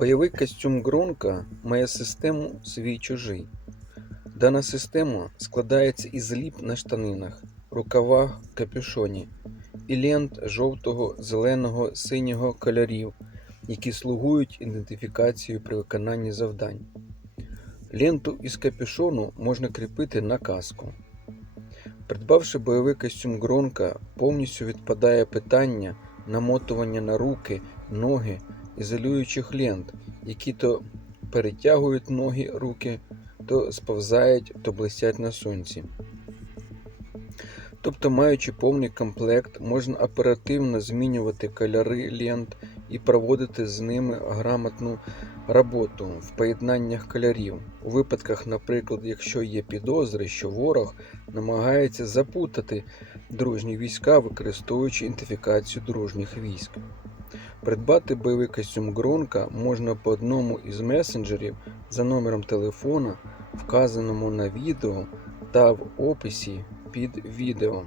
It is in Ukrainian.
Бойовий костюм Гронка має систему свій чужий. Дана система складається із ліп на штанинах, рукавах, капюшоні і лент жовтого, зеленого, синього кольорів, які слугують ідентифікацією при виконанні завдань. Ленту із капюшону можна кріпити на каску. Придбавши бойовий костюм Гронка, повністю відпадає питання намотування на руки, ноги ізолюючих лент, які то перетягують ноги руки, то сповзають, то блистять на сонці. Тобто, маючи повний комплект, можна оперативно змінювати кольори лент і проводити з ними грамотну роботу в поєднаннях кольорів. У випадках, наприклад, якщо є підозри, що ворог намагається запутати дружні війська, використовуючи ідентифікацію дружніх військ. Придбати бойовий костюм Гронка можна по одному із месенджерів за номером телефона, вказаному на відео та в описі під відео.